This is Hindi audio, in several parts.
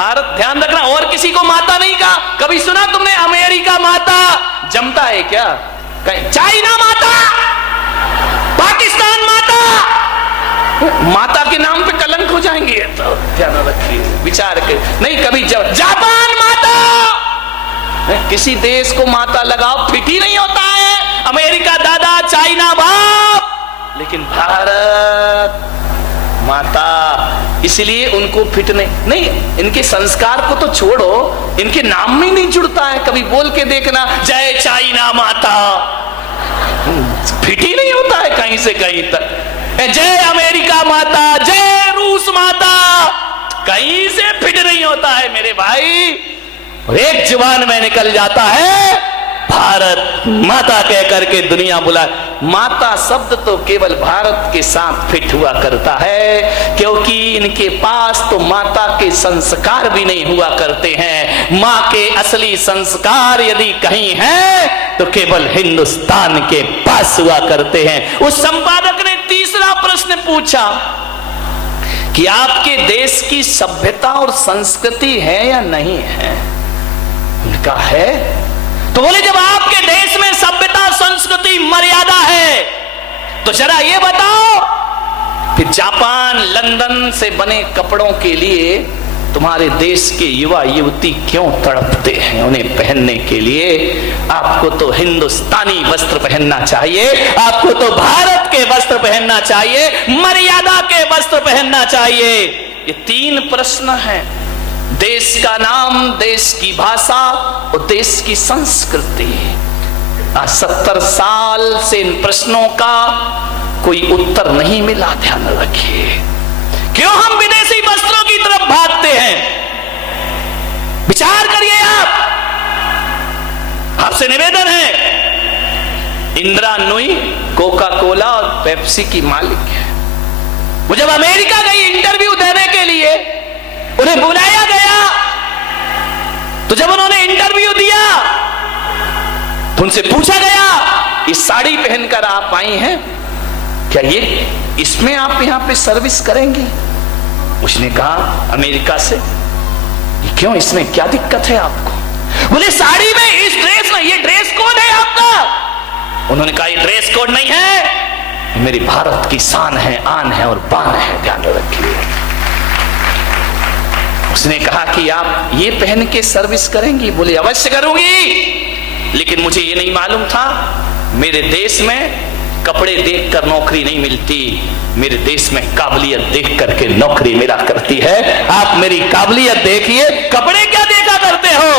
भारत, ध्यान रखना, और किसी को माता नहीं कहा। कभी सुना तुमने अमेरिका माता? जमता है क्या? चाइना माता, पाकिस्तान माता, माता के नाम पे कलंक हो जाएंगे, तो ध्यान रखिए, विचार के नहीं। कभी जापान माता, किसी देश को माता लगाओ फिट ही नहीं होता है। अमेरिका दादा, चाइना बाप, लेकिन भारत माता, इसलिए उनको फिट नहीं। इनके संस्कार को तो छोड़ो, इनके नाम में नहीं जुड़ता है। कभी बोल के देखना, जय चाइना माता, फिट ही नहीं होता है कहीं से कहीं तक। जय अमेरिका माता, जय रूस माता, कहीं से फिट नहीं होता है मेरे भाई। और एक जुबान में निकल जाता है भारत माता कह करके दुनिया बुला। माता शब्द तो केवल भारत के साथ फिट हुआ करता है, क्योंकि इनके पास तो माता के संस्कार भी नहीं हुआ करते हैं। माँ के असली संस्कार यदि कहीं हैं तो केवल हिंदुस्तान के पास हुआ करते हैं। उस संपादक ने तीसरा प्रश्न पूछा कि आपके देश की सभ्यता और संस्कृति है या नहीं है? उनका है। तो बोले जब आपके देश में सभ्यता, संस्कृति, मर्यादा है, तो जरा ये बताओ कि जापान, लंदन से बने कपड़ों के लिए तुम्हारे देश के युवा युवती क्यों तड़पते हैं उन्हें पहनने के लिए? आपको तो हिंदुस्तानी वस्त्र पहनना चाहिए, आपको तो भारत के वस्त्र पहनना चाहिए, मर्यादा के वस्त्र पहनना चाहिए। ये तीन प्रश्न हैं। देश का नाम, देश की भाषा और देश की संस्कृति। 70 साल से इन प्रश्नों का कोई उत्तर नहीं मिला। ध्यान रखिए, क्यों हम विदेशी वस्त्रों की तरफ भागते हैं? विचार करिए आप। आपसे निवेदन है, इंदिरा नूई कोका कोला और पेप्सी की मालिक है। वो जब अमेरिका गई इंटरव्यू देने के लिए, उन्हें बुलाया गया, तो जब उन्होंने इंटरव्यू दिया तो उनसे पूछा गया, इस साड़ी पहनकर आप आई हैं, क्या ये इसमें आप यहां पे सर्विस करेंगी? उसने कहा अमेरिका से, ये क्यों, इसमें क्या दिक्कत है आपको? बोले साड़ी में, इस ड्रेस में, ये ड्रेस कोड है आपका। उन्होंने कहा ये ड्रेस कोड नहीं है, मेरी भारत की शान है, आन है और बान है। ध्यान रखिए। उसने कहा कि आप ये पहन के सर्विस करेंगी? बोले अवश्य करूंगी, लेकिन मुझे ये नहीं मालूम था, मेरे देश में कपड़े देखकर नौकरी नहीं मिलती, मेरे देश में काबिलियत देख करके नौकरी मिला करती है। आप मेरी काबिलियत देखिए, कपड़े क्या देखा करते हो?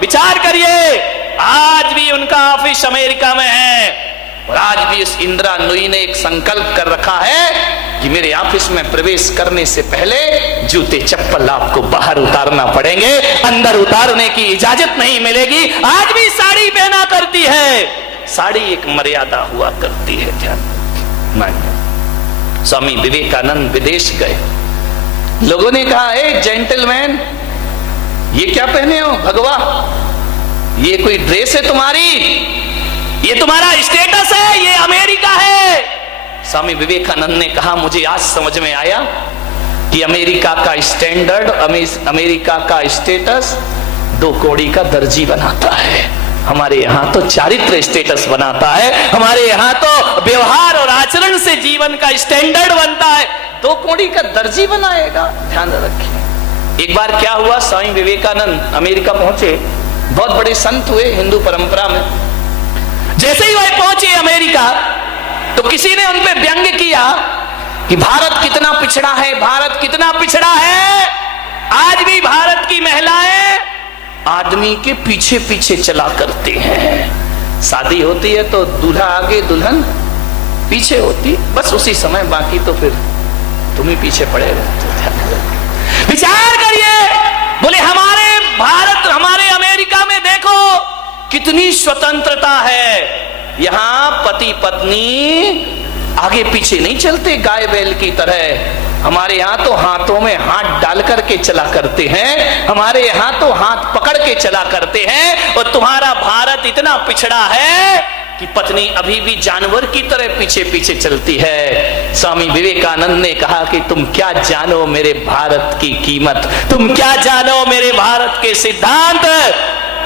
विचार करिए। आज भी उनका ऑफिस अमेरिका में है, और आज भी इस इंदिरा नूई ने एक संकल्प कर रखा है कि मेरे ऑफिस में प्रवेश करने से पहले जूते चप्पल आपको बाहर उतारना पड़ेंगे, अंदर उतारने की इजाजत नहीं मिलेगी। आज भी साड़ी पहना करती है, साड़ी एक मर्यादा हुआ करती है। ध्यान। स्वामी विवेकानंद विदेश गए, लोगों ने कहा, ए जेंटलमैन, ये क्या पहने हो भगवा? ये कोई ड्रेस है तुम्हारी? ये तुम्हारा स्टेटस है? ये अमेरिका है। स्वामी विवेकानंद ने कहा, मुझे आज समझ में आया कि अमेरिका का स्टैंडर्ड, अमेरिका का स्टेटस 2 कौड़ी का दर्जी बनाता है। हमारे यहाँ तो चारित्र स्टेटस बनाता है, हमारे यहाँ तो व्यवहार और आचरण से जीवन का स्टैंडर्ड बनता है। 2 कौड़ी का दर्जी बनाएगा? ध्यान रखिए। एक बार क्या हुआ, स्वामी विवेकानंद अमेरिका पहुंचे, बहुत बड़े संत हुए हिंदू परंपरा में। जैसे ही वह पहुंचे अमेरिका, तो किसी ने उन पे व्यंग किया कि भारत कितना पिछड़ा है, भारत कितना पिछड़ा है। आज भी भारत की महिलाएं आदमी के पीछे पीछे चला करती हैं। शादी होती है तो दूल्हा आगे दुल्हन पीछे होती, बस उसी समय, बाकी तो फिर तुम ही पीछे पड़े रहते। विचार करिए। बोले हमारे भारत, हमारे अमेरिका में देखो कितनी स्वतंत्रता है। यहां पति पत्नी आगे पीछे नहीं चलते गाय बैल की तरह। हमारे यहाँ तो हाथों में हाथ डाल करके चला करते हैं, हमारे यहाँ तो हाथ पकड़ के चला करते हैं। और तुम्हारा भारत इतना पिछड़ा है कि पत्नी अभी भी जानवर की तरह पीछे पीछे चलती है। स्वामी विवेकानंद ने कहा कि तुम क्या जानो मेरे भारत की कीमत, तुम क्या जानो मेरे भारत के सिद्धांत।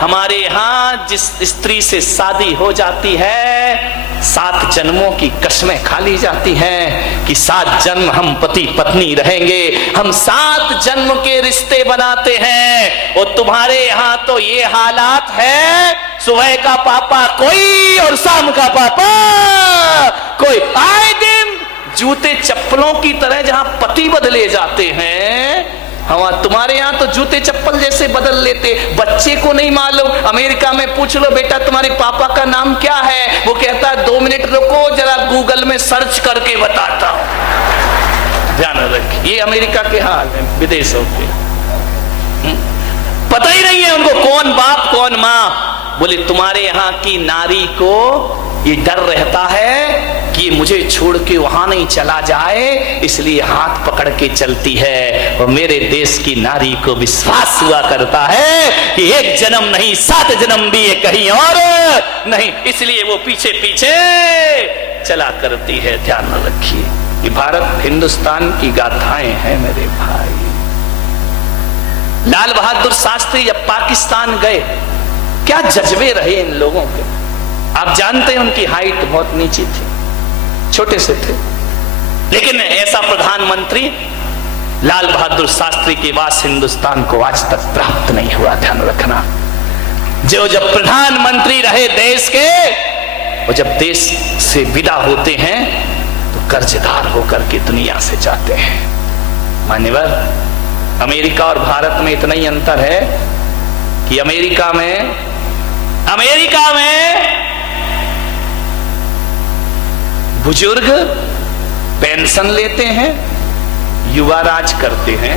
हमारे यहाँ जिस स्त्री से शादी हो जाती है 7 जन्मों की कसमें खा ली जाती हैं कि 7 जन्म हम पति पत्नी रहेंगे, हम 7 जन्म के रिश्ते बनाते हैं। और तुम्हारे यहाँ तो ये हालात है, सुबह का पापा कोई और शाम का पापा कोई। आए दिन जूते चप्पलों की तरह जहां पति बदले जाते हैं, तुम्हारे यहाँ तो जूते चप्पल जैसे बदल लेते। बच्चे को नहीं मालूम, अमेरिका में पूछ लो बेटा तुम्हारे पापा का नाम क्या है, वो कहता है 2 मिनट रुको जरा गूगल में सर्च करके बताता हूं। ध्यान रखिए, ये अमेरिका के हाल है, विदेशों के पता ही नहीं है उनको कौन बाप कौन माँ। बोले तुम्हारे यहाँ की नारी को ये डर रहता है कि मुझे छोड़ के वहां नहीं चला जाए, इसलिए हाथ पकड़ के चलती है। और मेरे देश की नारी को विश्वास हुआ करता है कि 1 जन्म नहीं 7 जन्म भी ये कहीं और नहीं, इसलिए वो पीछे पीछे चला करती है। ध्यान रखिए, ये भारत हिंदुस्तान की गाथाएं हैं मेरे भाई। लाल बहादुर शास्त्री जब पाकिस्तान गए, क्या जज्बे रहे इन लोगों के। आप जानते हैं उनकी हाइट बहुत नीची थी, छोटे से थे, लेकिन ऐसा प्रधानमंत्री लाल बहादुर शास्त्री के बाद हिंदुस्तान को आज तक प्राप्त नहीं हुआ। ध्यान रखना, जो जब प्रधानमंत्री रहे देश के, और जब देश से विदा होते हैं तो कर्जदार होकर के दुनिया से जाते हैं। मान्यवर, अमेरिका और भारत में इतना ही अंतर है कि अमेरिका में बुजुर्ग पेंशन लेते हैं, युवा राज करते हैं,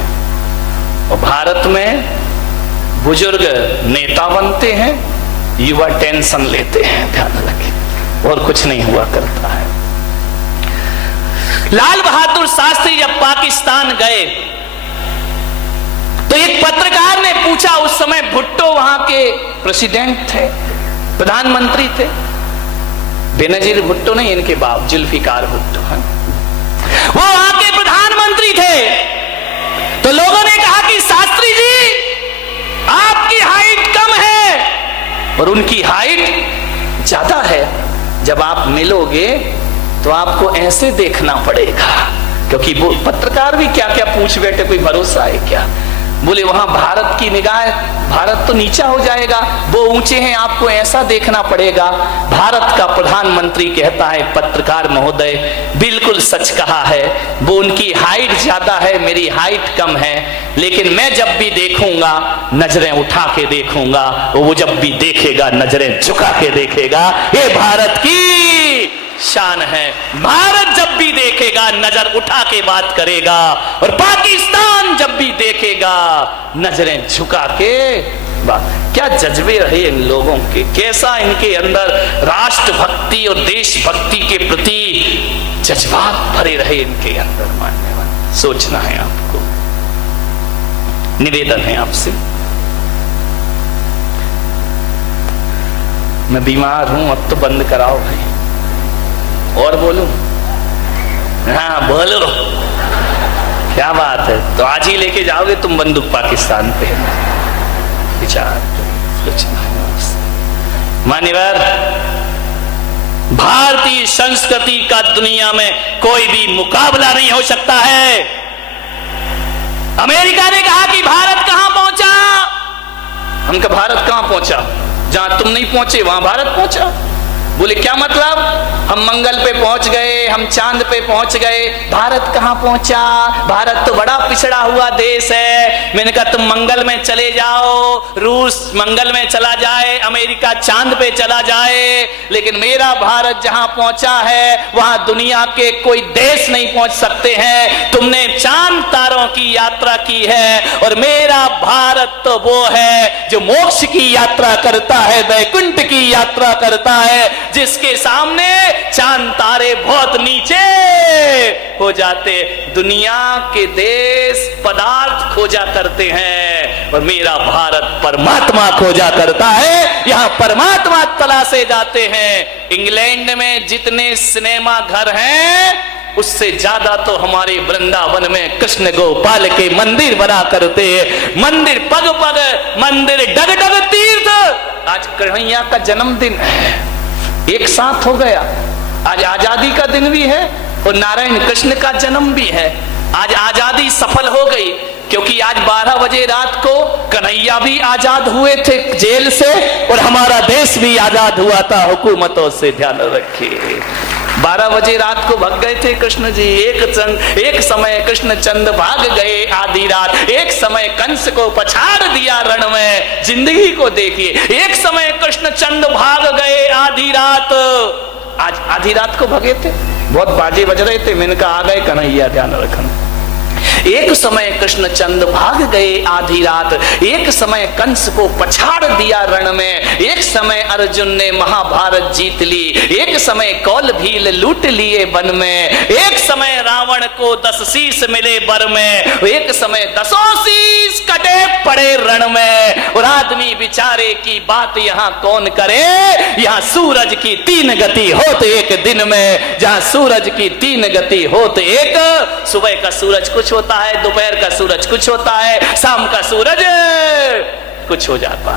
और भारत में बुजुर्ग नेता बनते हैं, युवा टेंशन लेते हैं। ध्यान रखें, और कुछ नहीं हुआ करता है। लाल बहादुर शास्त्री जब पाकिस्तान गए तो एक पत्रकार ने पूछा, उस समय भुट्टो वहां के प्रेसिडेंट थे, प्रधानमंत्री थे, बेनजीर भुट्टो नहीं, इनके बाप जुल्फिकार भुट्टो हैं, वो वहां के प्रधानमंत्री थे। तो लोगों ने कहा कि शास्त्री जी आपकी हाइट कम है और उनकी हाइट ज्यादा है, जब आप मिलोगे तो आपको ऐसे देखना पड़ेगा, क्योंकि वो पत्रकार भी क्या क्या पूछ बैठे, कोई भरोसा है क्या। बोले वहां भारत की निगाह, भारत तो नीचा हो जाएगा, वो ऊंचे हैं, आपको ऐसा देखना पड़ेगा। भारत का प्रधानमंत्री कहता है, पत्रकार महोदय बिल्कुल सच कहा है, वो उनकी हाइट ज्यादा है, मेरी हाइट कम है, लेकिन मैं जब भी देखूंगा नजरें उठा के देखूंगा, वो जब भी देखेगा नजरें झुका के देखेगा। ये भारत की शान है, भारत जब भी देखेगा नजर उठा के बात करेगा, और पाकिस्तान जब भी देखेगा नजरें झुका के बात। क्या जज्बे रहे इन लोगों के, कैसा इनके अंदर राष्ट्रभक्ति और देशभक्ति के प्रति जज्बात भरे रहे इनके अंदर। मान्यवर, सोचना है आपको, निवेदन है आपसे। मैं बीमार हूं, अब तो बंद कराओ भाई, और बोलूं? हाँ बोलो, क्या बात है। तो आज ही लेके जाओगे तुम बंदूक पाकिस्तान पे? विचार मान्यवर, भारतीय संस्कृति का दुनिया में कोई भी मुकाबला नहीं हो सकता है। अमेरिका ने कहा कि भारत कहां पहुंचा, हम कहा भारत कहां पहुंचा, जहां तुम नहीं पहुंचे वहां भारत पहुंचा। बोले क्या मतलब, हम मंगल पे पहुंच गए, हम चांद पे पहुंच गए, भारत कहां पहुंचा, भारत तो बड़ा पिछड़ा हुआ देश है। मैंने कहा तुम मंगल में चले जाओ, रूस मंगल में चला जाए, अमेरिका चांद पे चला जाए, लेकिन मेरा भारत जहां पहुंचा है वहां दुनिया के कोई देश नहीं पहुंच सकते हैं। तुमने चांद तारों की यात्रा की है, और मेरा भारत तो वो है जो मोक्ष की यात्रा करता है, वैकुंठ की यात्रा करता है। जिसके सामने चांद तारे बहुत नीचे हो जाते। दुनिया के देश पदार्थ खोजा करते हैं और मेरा भारत परमात्मा खोजा करता है। यहां परमात्मा तलाशे जाते हैं। इंग्लैंड में जितने सिनेमा घर हैं उससे ज्यादा तो हमारे वृंदावन में कृष्ण गोपाल के मंदिर बना करते हैं। मंदिर पग पग, मंदिर डग डग तीर्थ। आज कन्हैया का जन्मदिन है, एक साथ हो गया। आज आजादी का दिन भी है और नारायण कृष्ण का जन्म भी है। आज आजादी सफल हो गई क्योंकि आज 12 बजे रात को कन्हैया भी आजाद हुए थे जेल से और हमारा देश भी आजाद हुआ था हुकूमतों से। ध्यान रखिए, 12 बजे रात को भाग गए थे कृष्ण जी। एक समय कृष्ण चंद भाग गए आधी रात। एक समय कंस को पछाड़ दिया रण में। जिंदगी को देखिए, एक समय कृष्ण चंद भाग गए आधी रात। आज आधी रात को भागे थे, बहुत बाजे बज रहे थे, मैंने कहा आ गए कन्हैया, ध्यान रखना। एक समय कृष्ण चंद भाग गए आधी रात। एक समय कंस को पछाड़ दिया रण में। एक समय अर्जुन ने महाभारत जीत ली। एक समय कौल भील लूट लिए वन में। एक समय रावण को 10 शीश मिले बर में। एक समय 10 शीश कटे पड़े रण में। और आदमी बिचारे की बात यहाँ कौन करे। यहाँ सूरज की 3 गति होते एक दिन में। जहाँ सूरज की 3 गति होते एक, सुबह का सूरज कुछ होता है, दोपहर का सूरज कुछ होता है, शाम का सूरज कुछ हो जाता है।